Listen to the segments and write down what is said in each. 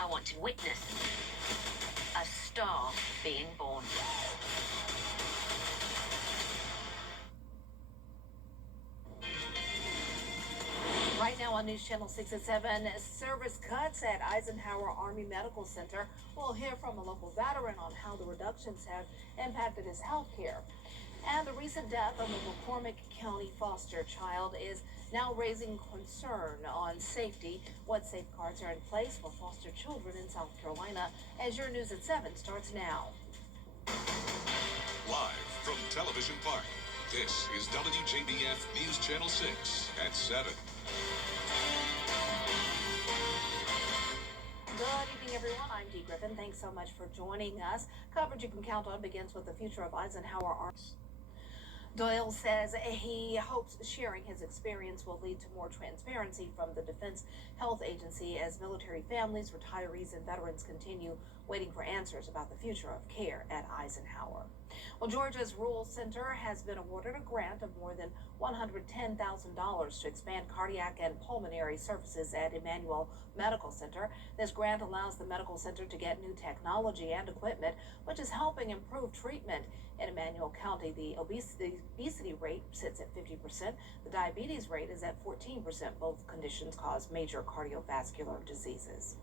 I want to witness a star being born. Right now on News Channel 6 at 7, service cuts at Eisenhower Army Medical Center. We'll hear from a local veteran on how the reductions have impacted his health care. And the recent death of a McCormick County foster child is now raising concern on safety. What safeguards are in place for foster children in South Carolina? As your News at 7 starts now. Live from Television Park, this is WJBF News Channel 6 at 7. Good evening, everyone. I'm Dee Griffin. Thanks so much for joining us. Coverage you can count on begins with the future of Eisenhower Army. Doyle says he hopes sharing his experience will lead to more transparency from the Defense Health Agency as military families, retirees, and veterans continue waiting for answers about the future of care at Eisenhower. Well, Georgia's Rural Center has been awarded a grant of more than $110,000 to expand cardiac and pulmonary services at Emmanuel Medical Center. This grant allows the medical center to get new technology and equipment, which is helping improve treatment. In Emmanuel County, the obesity rate sits at 50%. The diabetes rate is at 14%. Both conditions cause major cardiovascular diseases.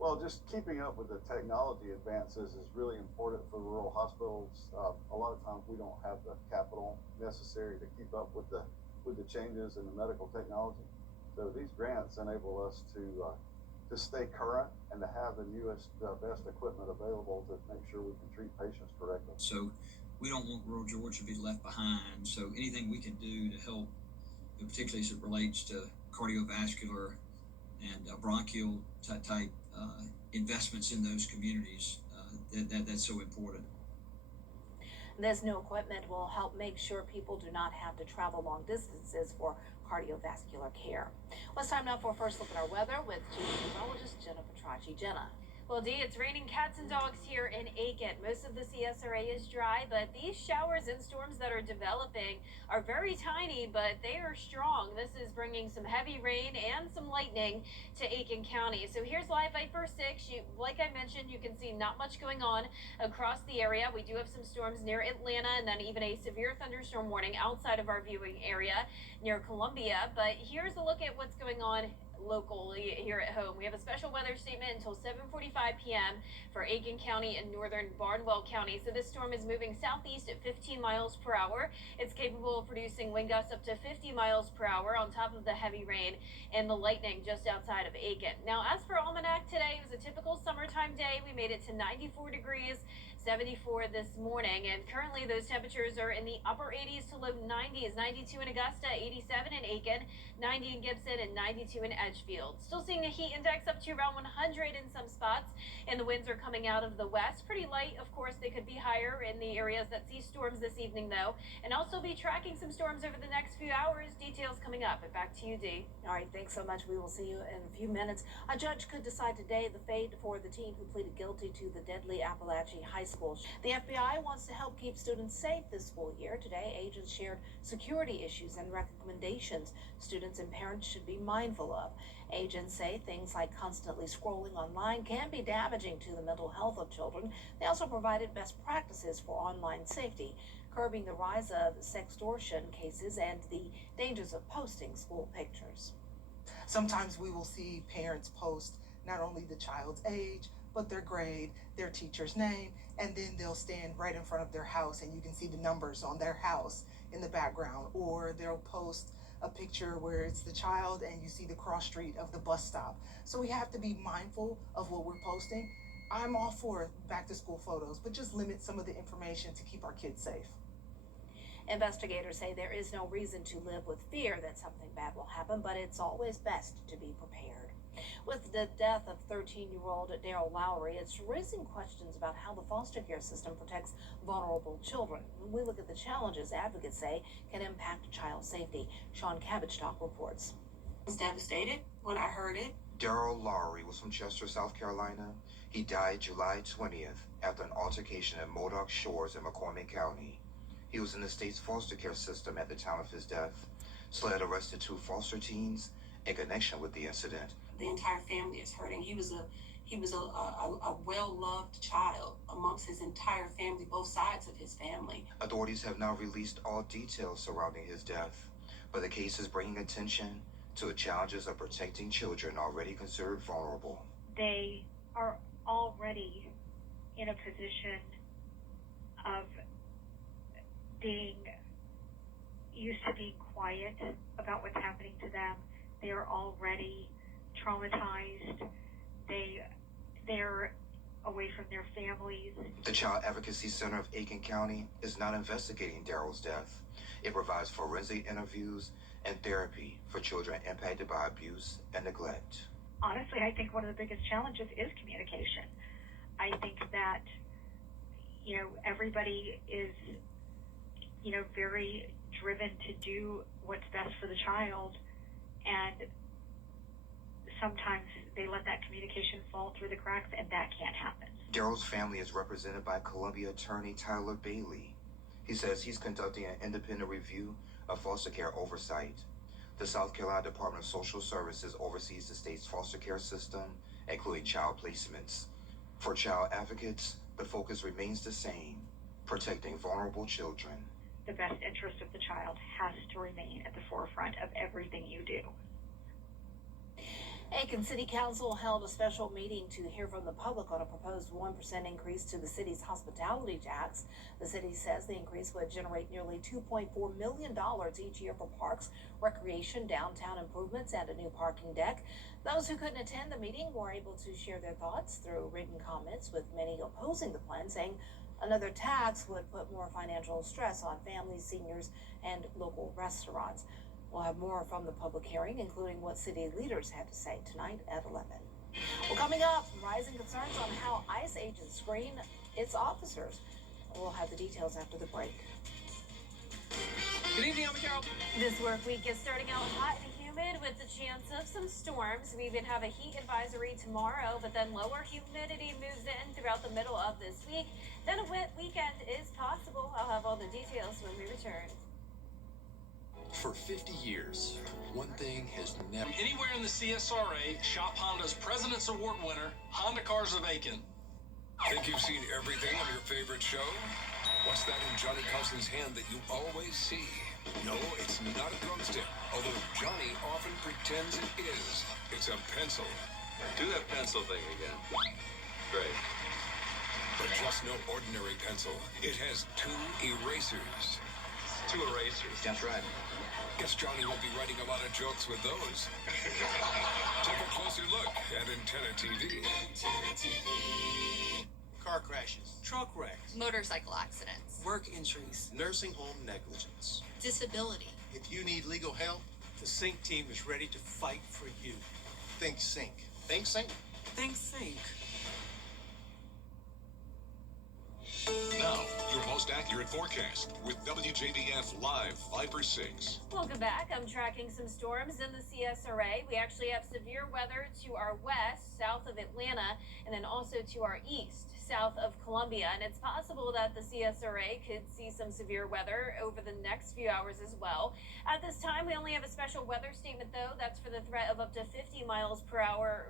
Well, just keeping up with the technology advances is really important for rural hospitals. A lot of times we don't have the capital necessary to keep up with the changes in the medical technology. So these grants enable us to stay current and to have the newest, best equipment available to make sure we can treat patients correctly. So we don't want rural Georgia to be left behind. So anything we can do to help, particularly as it relates to cardiovascular and bronchial type investments in those communities, that's so important. This new equipment will help make sure people do not have to travel long distances for cardiovascular care. Well, it's time now for a first look at our weather with meteorologist Jenna Petracci. Jenna. Well, Dee, it's raining cats and dogs here in Aiken. Most of the CSRA is dry, but these showers and storms that are developing are very tiny, but they are strong. This is bringing some heavy rain and some lightning to Aiken County. So here's live Viper 6. Like I mentioned, you can see not much going on across the area. We do have some storms near Atlanta and then even a severe thunderstorm warning outside of our viewing area near Columbia. But here's a look at what's going on locally here at home. We have a special weather statement until 7:45 p.m. for Aiken County and northern Barnwell County. So this storm is moving southeast at 15 miles per hour. It's capable of producing wind gusts up to 50 miles per hour on top of the heavy rain and the lightning just outside of Aiken. Now, as for Almanac today, it was a typical summertime day. We made it to 94 degrees, 74 this morning, and currently those temperatures are in the upper 80s to low 90s. 92 in Augusta, 87 in Aiken, 90 in Gibson, and 92 in Edgefield. Still seeing a heat index up to around 100 in some spots, and the winds are coming out of the west. Pretty light, of course. They could be higher in the areas that see storms this evening, though, and also be tracking some storms over the next few hours. Details coming up. But back to you, Dee. All right, thanks so much. We will see you in a few minutes. A judge could decide today the fate for the teen who pleaded guilty to the deadly Appalachian High School. The FBI wants to help keep students safe this school year. Today, agents shared security issues and recommendations students and parents should be mindful of. Agents say things like constantly scrolling online can be damaging to the mental health of children. They also provided best practices for online safety, curbing the rise of sextortion cases and the dangers of posting school pictures. Sometimes we will see parents post not only the child's age, but their grade, their teacher's name, and then they'll stand right in front of their house and you can see the numbers on their house in the background. Or they'll post a picture where it's the child and you see the cross street of the bus stop. So we have to be mindful of what we're posting. I'm all for back to school photos, but just limit some of the information to keep our kids safe. Investigators say there is no reason to live with fear that something bad will happen, but it's always best to be prepared. With the death of 13-year-old Daryl Lowry, it's raising questions about how the foster care system protects vulnerable children. When we look at the challenges advocates say can impact child safety, Sean Cabbage-Talk reports. I was devastated when I heard it. Daryl Lowry was from Chester, South Carolina. He died July 20th after an altercation at Modoc Shores in McCormick County. He was in the state's foster care system at the time of his death. SLED arrested 2 foster teens in connection with the incident. The entire family is hurting. He was a He was a well-loved child amongst his entire family, both sides of his family. Authorities have now released all details surrounding his death, but the case is bringing attention to the challenges of protecting children already considered vulnerable. They are already in a position of being used to being quiet about what's happening to them. They are already traumatized. They're away from their families. The Child Advocacy Center of Aiken County is not investigating Daryl's death. It provides forensic interviews and therapy for children impacted by abuse and neglect. Honestly, I think one of the biggest challenges is communication. I think that, everybody is, very driven to do what's best for the child, and sometimes they let that communication fall through the cracks, and that can't happen. Daryl's family is represented by Columbia attorney Tyler Bailey. He says he's conducting an independent review of foster care oversight. The South Carolina Department of Social Services oversees the state's foster care system, including child placements. For child advocates, the focus remains the same: protecting vulnerable children. The best interest of the child has to remain at the forefront of everything you do. Aiken City Council held a special meeting to hear from the public on a proposed 1% increase to the city's hospitality tax. The city says the increase would generate nearly $2.4 million each year for parks, recreation, downtown improvements, and a new parking deck. Those who couldn't attend the meeting were able to share their thoughts through written comments, with many opposing the plan, saying another tax would put more financial stress on families, seniors, and local restaurants. We'll have more from the public hearing, including what city leaders had to say tonight at 11. Well, coming up, rising concerns on how ICE agents screen its officers. We'll have the details after the break. Good evening, I'm Carol. This work week is starting out hot and humid with the chance of some storms. We even have a heat advisory tomorrow, but then lower humidity moves in throughout the middle of this week. Then a wet weekend is possible. I'll have all the details when we return. For 50 years, one thing has never... Anywhere in the CSRA, shop Honda's President's Award winner, Honda Cars of Aiken. Think you've seen everything on your favorite show? What's that in Johnny Carson's hand that you always see? No, it's not a drumstick, although Johnny often pretends it is. It's a pencil. Do that pencil thing again. Great. But just no ordinary pencil. It has 2 erasers. 2 erasers. That's right. Guess Johnny won't be writing a lot of jokes with those. Take a closer look at Antenna TV. Car crashes, truck wrecks, motorcycle accidents, work injuries, nursing home negligence, disability. If you need legal help, the SYNC team is ready to fight for you. Think SYNC. Think SYNC. Think SYNC. Now, your most accurate forecast with WJBF Live 5 for 6. Welcome back. I'm tracking some storms in the CSRA. We actually have severe weather to our west, south of Atlanta, and then also to our east, south of Columbia. And it's possible that the CSRA could see some severe weather over the next few hours as well. At this time, we only have a special weather statement, though. That's for the threat of up to 50 mile per hour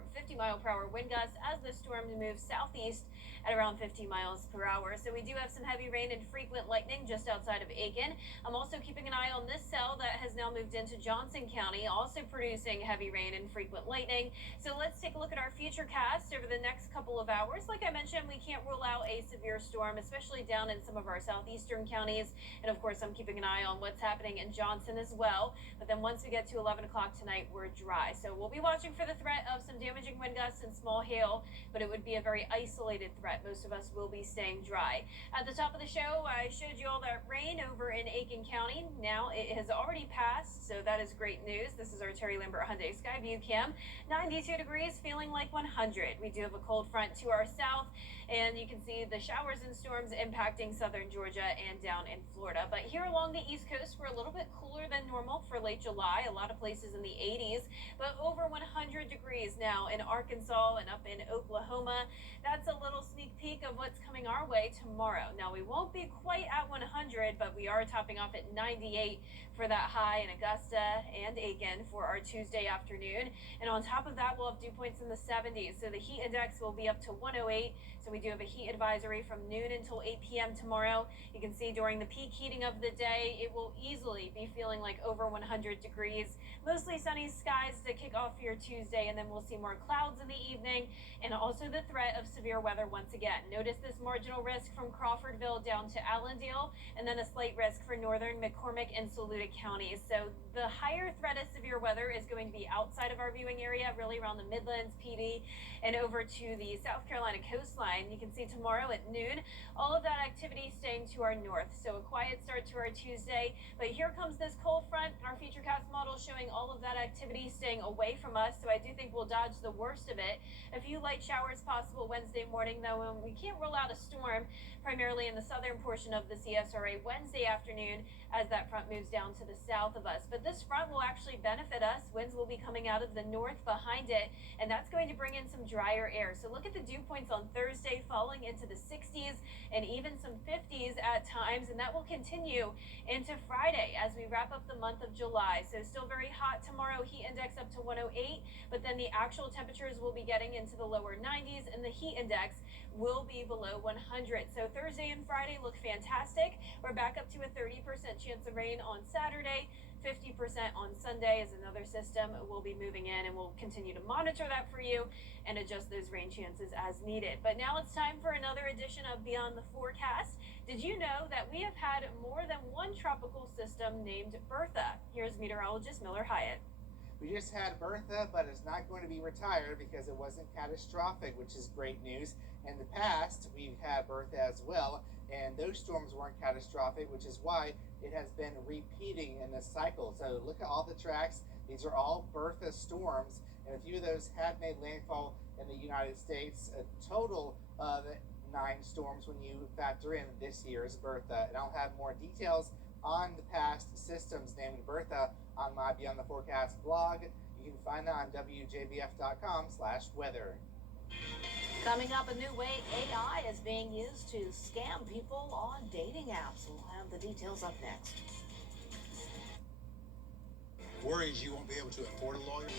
wind gusts as the storm moves southeast at around 50 miles per hour. So we do have some heavy rain and frequent lightning just outside of Aiken. I'm also keeping an eye on this cell that has now moved into Johnson County, also producing heavy rain and frequent lightning. So let's take a look at our futurecast over the next couple of hours. Like I mentioned, we can't rule out a severe storm, especially down in some of our southeastern counties. And of course, I'm keeping an eye on what's happening in Johnson as well. But then once we get to 11 o'clock tonight, we're dry. So we'll be watching for the threat of some damaging wind gusts and small hail, but it would be a very isolated threat. Most of us will be staying dry. At the top of the show, I showed you all that rain over in Aiken County. Now it has already passed, so that is great news. This is our Terry Lambert Hyundai Skyview Cam. 92 degrees, feeling like 100. We do have a cold front to our south, and you can see the showers and storms impacting southern Georgia and down in Florida. But here along the East Coast, we're a little bit cooler than normal for late July. A lot of places in the 80s, but over 100 degrees now in Arkansas and up in Oklahoma. That's a little sneak peek of what's coming coming our way tomorrow. Now, we won't be quite at 100, but we are topping off at 98 for that high in Augusta and Aiken for our Tuesday afternoon. And on top of that, we'll have dew points in the 70s. So the heat index will be up to 108. So we do have a heat advisory from noon until 8 p.m. tomorrow. You can see during the peak heating of the day, it will easily be feeling like over 100 degrees. Mostly sunny skies to kick off your Tuesday, and then we'll see more clouds in the evening and also the threat of severe weather once again. Notice this marginal risk from Crawfordville down to Allendale, and then a slight risk for northern McCormick and Saluda counties. So the higher threat of severe weather is going to be outside of our viewing area, really around the Midlands, PD, and over to the South Carolina coastline. You can see tomorrow at noon, all of that activity staying to our north. So a quiet start to our Tuesday, but here comes this cold front. Our Futurecast model showing all of that activity staying away from us. So I do think we'll dodge the worst of it. A few light showers possible Wednesday morning, though, and we can't rule out a storm, primarily in the southern portion of the CSRA Wednesday afternoon as that front moves down to the south of us. But this front will actually benefit us. Winds will be coming out of the north behind it, and that's going to bring in some drier air. So look at the dew points on Thursday falling into the 60s and even some 50s at times, and that will continue into Friday as we wrap up the month of July. So still very hot tomorrow, heat index up to 108, but then the actual temperatures will be getting into the lower 90s, and the heat index will be below 100. So Thursday and Friday look fantastic. We're back up to a 30% chance of rain on Saturday, 50% on Sunday as another system will be moving in, and we'll continue to monitor that for you and adjust those rain chances as needed. But now it's time for another edition of Beyond the Forecast. Did you know that we have had more than one tropical system named Bertha? Here's meteorologist Miller Hyatt. We just had Bertha, but it's not going to be retired because it wasn't catastrophic, which is great news. In the past, we've had Bertha as well, and those storms weren't catastrophic, which is why it has been repeating in this cycle. So look at all the tracks. These are all Bertha storms, and a few of those have made landfall in the United States. A total of 9 storms when you factor in this year's Bertha. And I'll have more details on the past systems named Bertha on my Beyond the Forecast blog. You can find that on WJBF.com/weather. Coming up, a new way AI is being used to scam people on dating apps. We'll have the details up next. Worries you won't be able to afford a lawyer?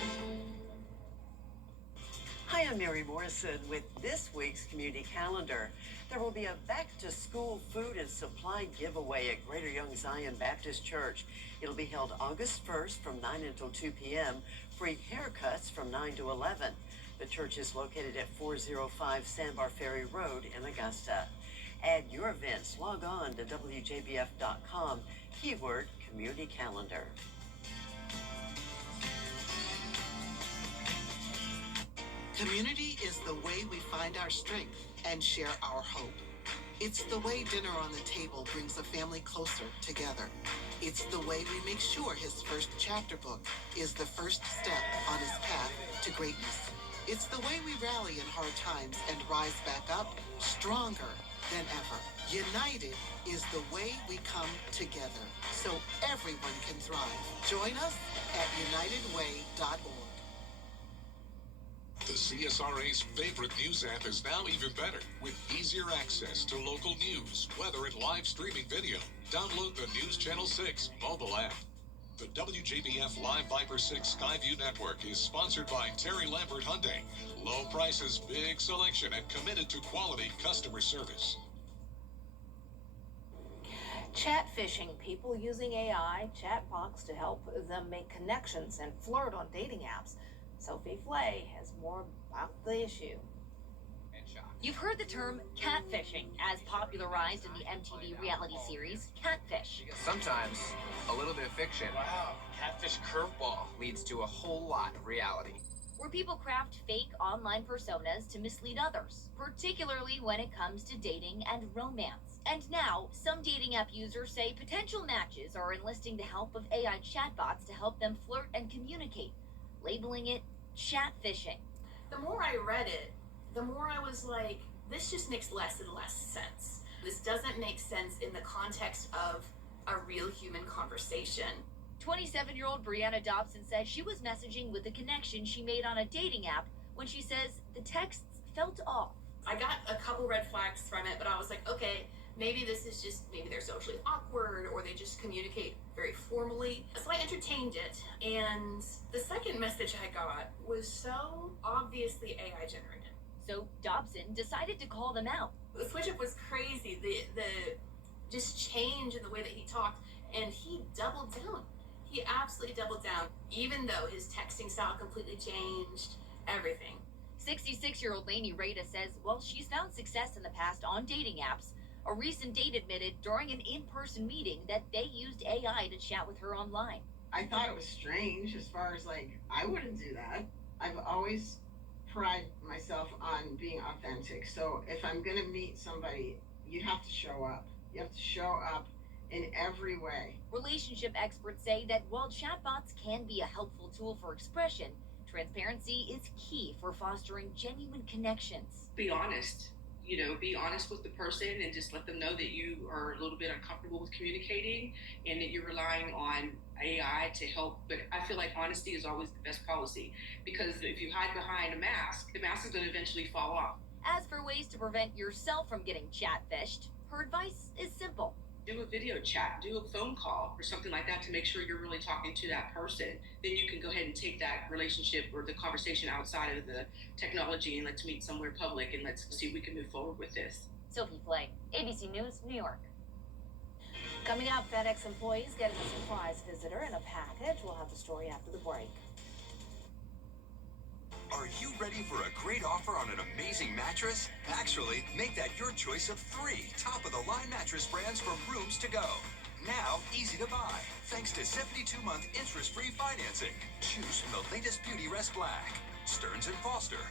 Hi, I'm Mary Morrison with this week's community calendar. There will be a back-to-school food and supply giveaway at Greater Young Zion Baptist Church. It'll be held August 1st from 9 until 2 p.m. Free haircuts from 9 to 11. The church is located at 405 Sandbar Ferry Road in Augusta. Add your events. Log on to WJBF.com. Keyword Community Calendar. Community is the way we find our strength and share our hope. It's the way dinner on the table brings a family closer together. It's the way we make sure his first chapter book is the first step on his path to greatness. It's the way we rally in hard times and rise back up stronger than ever. United is the way we come together so everyone can thrive. Join us at unitedway.org. The CSRA's favorite news app is now even better with easier access to local news, weather, and live streaming video. Download the News Channel 6 mobile app. The WJBF Live Viper 6 Skyview Network is sponsored by Terry Lambert Hyundai. Low prices, big selection, and committed to quality customer service. Chat phishing, people using AI chatbots to help them make connections and flirt on dating apps. Sophie Flay has more about the issue. You've heard the term catfishing, as popularized in the MTV reality series Catfish. Sometimes, a little bit of fiction, catfish curveball, leads to a whole lot of reality. Where people craft fake online personas to mislead others, particularly when it comes to dating and romance. And now, some dating app users say potential matches are enlisting the help of AI chatbots to help them flirt and communicate, labeling it catfishing. The more I read it, the more I was like, this just makes less and less sense. This doesn't make sense in the context of a real human conversation. 27-year-old Brianna Dobson says she was messaging with a connection she made on a dating app when she says the texts felt off. I got a couple red flags from it, but I was like, okay, maybe this is just, maybe they're socially awkward or they just communicate very formally. So I entertained it. And the second message I got was so obviously AI generated. So Dobson decided to call them out. The switch up was crazy. The just change in the way that he talked, and he doubled down. He absolutely doubled down, even though his texting style completely changed everything. 66-year-old Lainey Rada says while she's found success in the past on dating apps, a recent date admitted during an in-person meeting that they used AI to chat with her online. I thought it was strange as far as like, I wouldn't do that. I've always prided myself on being authentic. So if I'm going to meet somebody, you have to show up. You have to show up in every way. Relationship experts say that while chatbots can be a helpful tool for expression, transparency is key for fostering genuine connections. Be honest. Be honest with the person and just let them know that you are a little bit uncomfortable with communicating and that you're relying on AI to help. But I feel like honesty is always the best policy, because if you hide behind a mask, the mask is going to eventually fall off. As for ways to prevent yourself from getting chatfished, her advice is simple. Do a video chat, do a phone call or something like that to make sure you're really talking to that person. Then you can go ahead and take that relationship or the conversation outside of the technology and let's meet somewhere public and let's see if we can move forward with this. Sophie Flay, ABC News, New York. Coming up, FedEx employees getting a surprise visitor in a package. We'll have the story after the break. Are you ready for a great offer on an amazing mattress? Actually, make that your choice of 3 top-of-the-line mattress brands from Rooms to Go. Now, easy to buy, thanks to 72-month interest-free financing. Choose from the latest Beauty Rest Black, Stearns & Foster,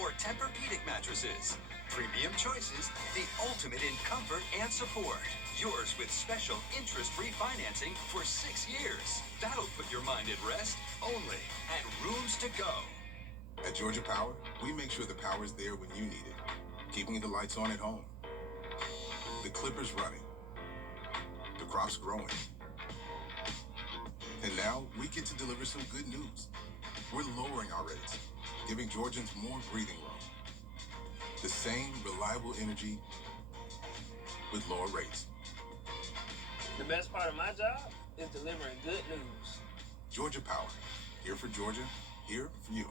or Tempur-Pedic mattresses. Premium choices, the ultimate in comfort and support. Yours with special interest-free financing for 6 years. That'll put your mind at rest only at Rooms to Go. At Georgia Power, we make sure the power is there when you need it, keeping the lights on at home, the clippers running, the crops growing. And now we get to deliver some good news. We're lowering our rates, giving Georgians more breathing room. The same reliable energy with lower rates. The best part of my job is delivering good news. Georgia Power, here for Georgia, here for you.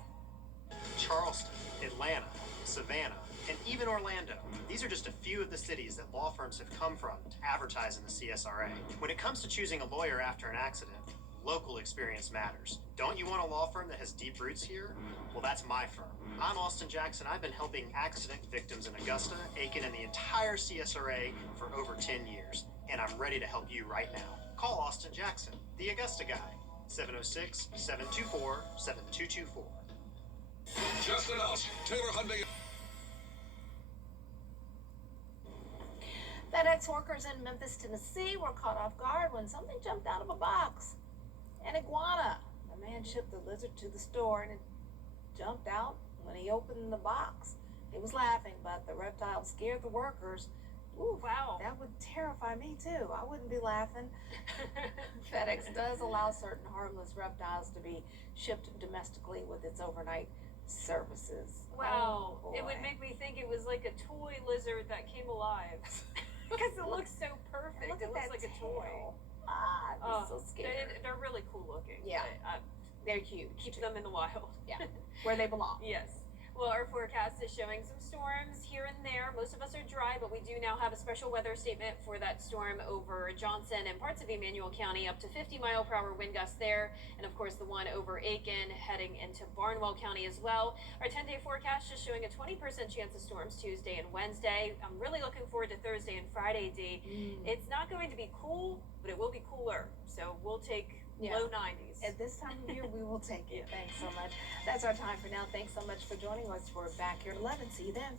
Charleston, Atlanta, Savannah, and even Orlando. These are just a few of the cities that law firms have come from to advertise in the CSRA. When it comes to choosing a lawyer after an accident, local experience matters. Don't you want a law firm that has deep roots here? Well, that's my firm. I'm Austin Jackson. I've been helping accident victims in Augusta, Aiken, and the entire CSRA for over 10 years, and I'm ready to help you right now. Call Austin Jackson, the Augusta guy, 706-724-7224. Just announced, Taylor Hyundai. FedEx workers in Memphis, Tennessee were caught off guard when something jumped out of a box. An iguana. The man shipped the lizard to the store and it jumped out when he opened the box. He was laughing, but the reptile scared the workers. Ooh, wow. That would terrify me too. I wouldn't be laughing. FedEx does allow certain harmless reptiles to be shipped domestically with its overnight services. Wow. Oh, it would make me think it was like a toy lizard that came alive. Because it looks so perfect. Look It at looks that like a toy. tail. Ah, I'm so scared. They're really cool looking. Yeah. But, they're huge. keep them in the wild. Yeah. Where they belong. Yes. Well, our forecast is showing some storms here and there. Most of us are dry, but we do now have a special weather statement for that storm over Johnson and parts of Emmanuel County, up to 50-mile-per-hour wind gusts there. And of course, the one over Aiken heading into Barnwell County as well. Our 10-day forecast is showing a 20% chance of storms Tuesday and Wednesday. I'm really looking forward to Thursday and Friday, Dee. It's not going to be cool, but it will be cooler. So we'll take low 90s. At this time of year, we will take it. Thanks so much. That's our time for now. Thanks so much for joining us. We're back here at 11. See you then.